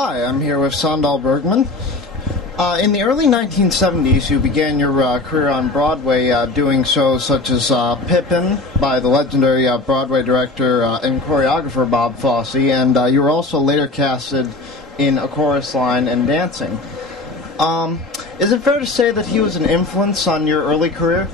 Hi, I'm here with Sandahl Bergman. In the early 1970s, you began your career on Broadway doing shows such as Pippin by the legendary Broadway director and choreographer Bob Fosse, and you were also later casted in A Chorus Line and Dancing. Is it fair to say that he was an influence on your early career?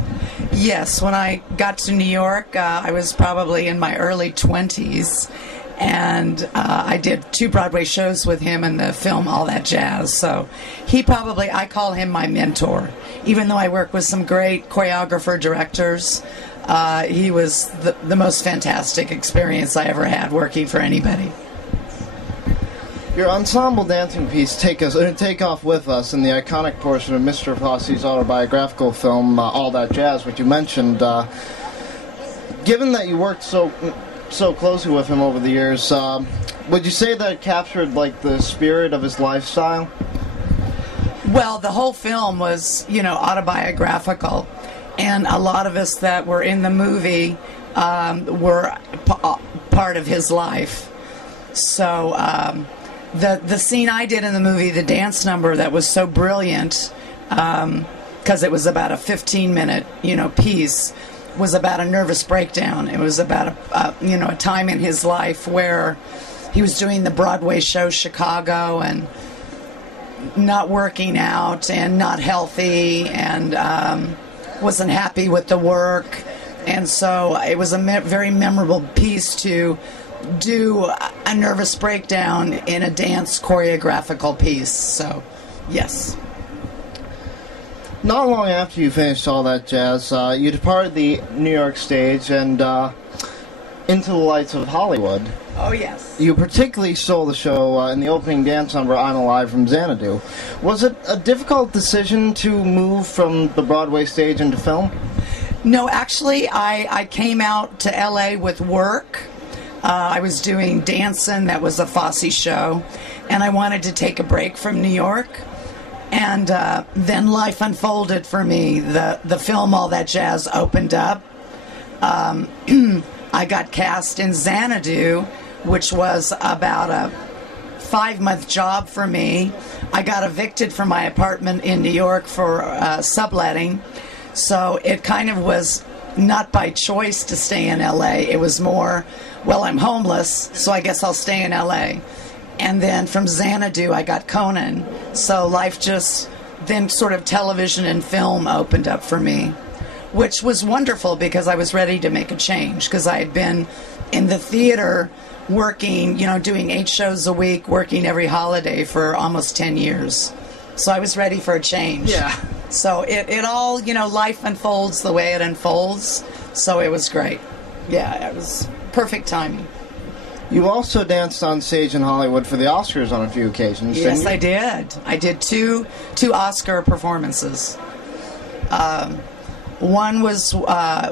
Yes, when I got to New York, I was probably in my early 20s, and I did 2 Broadway shows with him in the film All That Jazz. So I call him my mentor. Even though I work with some great choreographer directors, he was the most fantastic experience I ever had working for anybody. Your ensemble dancing piece, Take Off With Us, in the iconic portion of Mr. Fosse's autobiographical film, All That Jazz, which you mentioned. Given that you worked so closely with him over the years, would you say that it captured, like, the spirit of his lifestyle? Well, the whole film was, autobiographical, and a lot of us that were in the movie were part of his life. So, The scene I did in the movie, the dance number that was so brilliant, because it was about a 15-minute, piece, was about a nervous breakdown. It was about a time in his life where he was doing the Broadway show Chicago and not working out and not healthy and wasn't happy with the work, and so it was a very memorable piece to do a nervous breakdown in a dance choreographical piece. So, yes. Not long after you finished All That Jazz, you departed the New York stage and into the lights of Hollywood. Oh, yes. You particularly stole the show in the opening dance number, I'm Alive, from Xanadu. Was it a difficult decision to move from the Broadway stage into film? No, actually, I came out to L.A. with work. I was doing Dancin', that was a Fosse show, and I wanted to take a break from New York. And then life unfolded for me. The film All That Jazz opened up. I got cast in Xanadu, which was about a 5-month job for me. I got evicted from my apartment in New York for subletting, so it kind of was not by choice to stay in L.A. It was more, well, I'm homeless, so I guess I'll stay in L.A. And then from Xanadu, I got Conan. So life just, then sort of television and film opened up for me, which was wonderful because I was ready to make a change, because I had been in the theater working, doing 8 shows a week, working every holiday for almost 10 years. So I was ready for a change. Yeah. So it all, life unfolds the way it unfolds. So it was great. Yeah, it was perfect timing. You also danced on stage in Hollywood for the Oscars on a few occasions, didn't you? Yes, I did. I did two Oscar performances. One was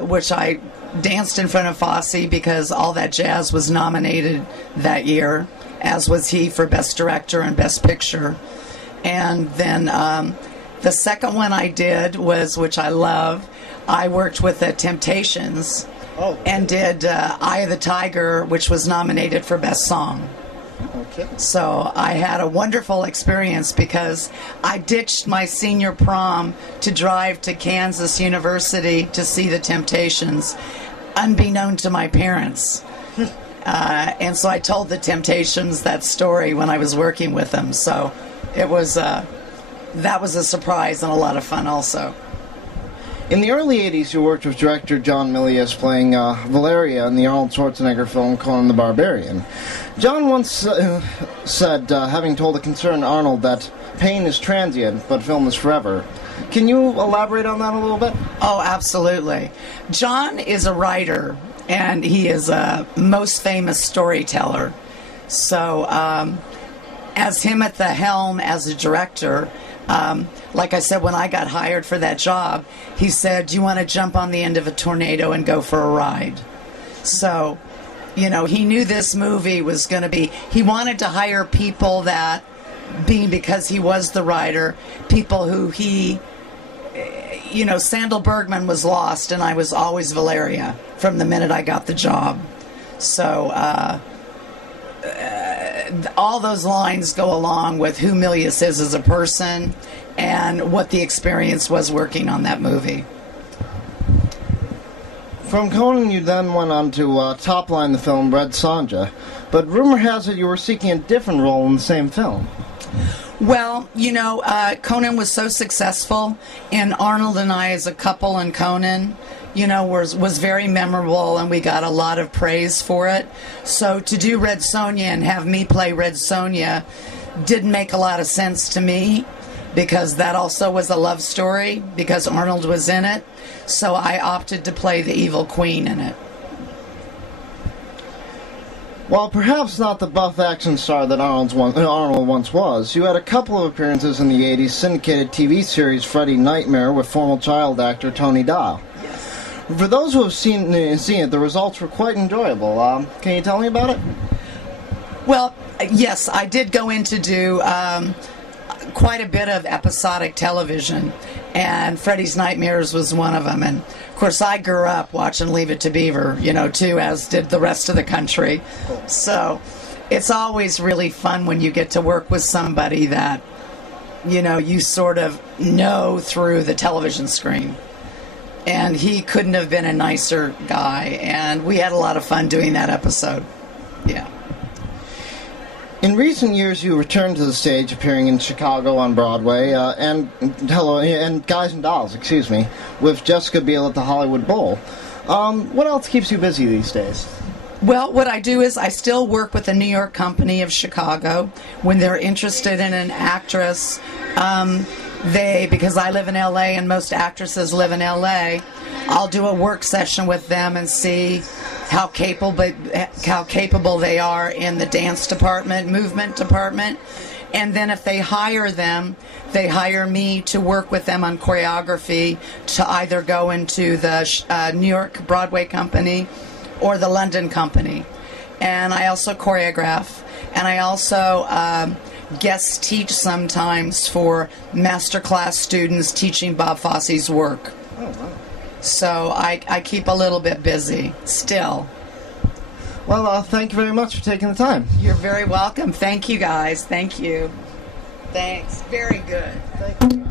which I danced in front of Fosse because All That Jazz was nominated that year, as was he, for Best Director and Best Picture. And then the second one I did was, which I love, I worked with the Temptations. Oh. And did Eye of the Tiger, which was nominated for Best Song. Okay. So I had a wonderful experience because I ditched my senior prom to drive to Kansas University to see the Temptations, unbeknown to my parents. And so I told the Temptations that story when I was working with them. So it was that was a surprise and a lot of fun also. In the early 80s, you worked with director John Milius playing Valeria in the Arnold Schwarzenegger film Conan the Barbarian. John once said, having told a concerned Arnold, that pain is transient, but film is forever. Can you elaborate on that a little bit? Oh, absolutely. John is a writer, and he is a most famous storyteller. So, as him at the helm as a director, like I said, when I got hired for that job, he said, "Do you want to jump on the end of a tornado and go for a ride?" So, he knew this movie was going to be, he wanted to hire people that, because he was the writer, people who he, Sandahl Bergman was lost, and I was always Valeria from the minute I got the job. So, all those lines go along with who Milius is as a person and what the experience was working on that movie. From Conan, you then went on to top-line the film Red Sonja, but rumor has it you were seeking a different role in the same film. Well, Conan was so successful, and Arnold and I as a couple in Conan, was very memorable, and we got a lot of praise for it. So to do Red Sonja and have me play Red Sonja didn't make a lot of sense to me, because that also was a love story, because Arnold was in it. So I opted to play the evil queen in it. While perhaps not the buff action star that Arnold once was, you had a couple of appearances in the 80s syndicated TV series Freddys Nightmare with former child actor Tony Dow. Yes. For those who have seen it, the results were quite enjoyable. Can you tell me about it? Well, yes, I did go in to do quite a bit of episodic television, and Freddys Nightmares was one of them. And of course, I grew up watching Leave It to Beaver, too, as did the rest of the country. So it's always really fun when you get to work with somebody that, you sort of know through the television screen. And he couldn't have been a nicer guy, and we had a lot of fun doing that episode. Yeah. In recent years, you returned to the stage, appearing in Chicago on Broadway, and Guys and Dolls, with Jessica Biel at the Hollywood Bowl. What else keeps you busy these days? Well, what I do is I still work with the New York Company of Chicago. When they're interested in an actress, because I live in L.A. and most actresses live in L.A., I'll do a work session with them and see how capable they are in the dance department, movement department. And then if they hire them, they hire me to work with them on choreography to either go into the New York Broadway company or the London company. And I also choreograph. And I also guest teach sometimes for masterclass students teaching Bob Fosse's work. Oh, wow. So I keep a little bit busy still. Well, thank you very much for taking the time. You're very welcome. Thank you, guys. Thank you. Thanks. Very good. Thank you.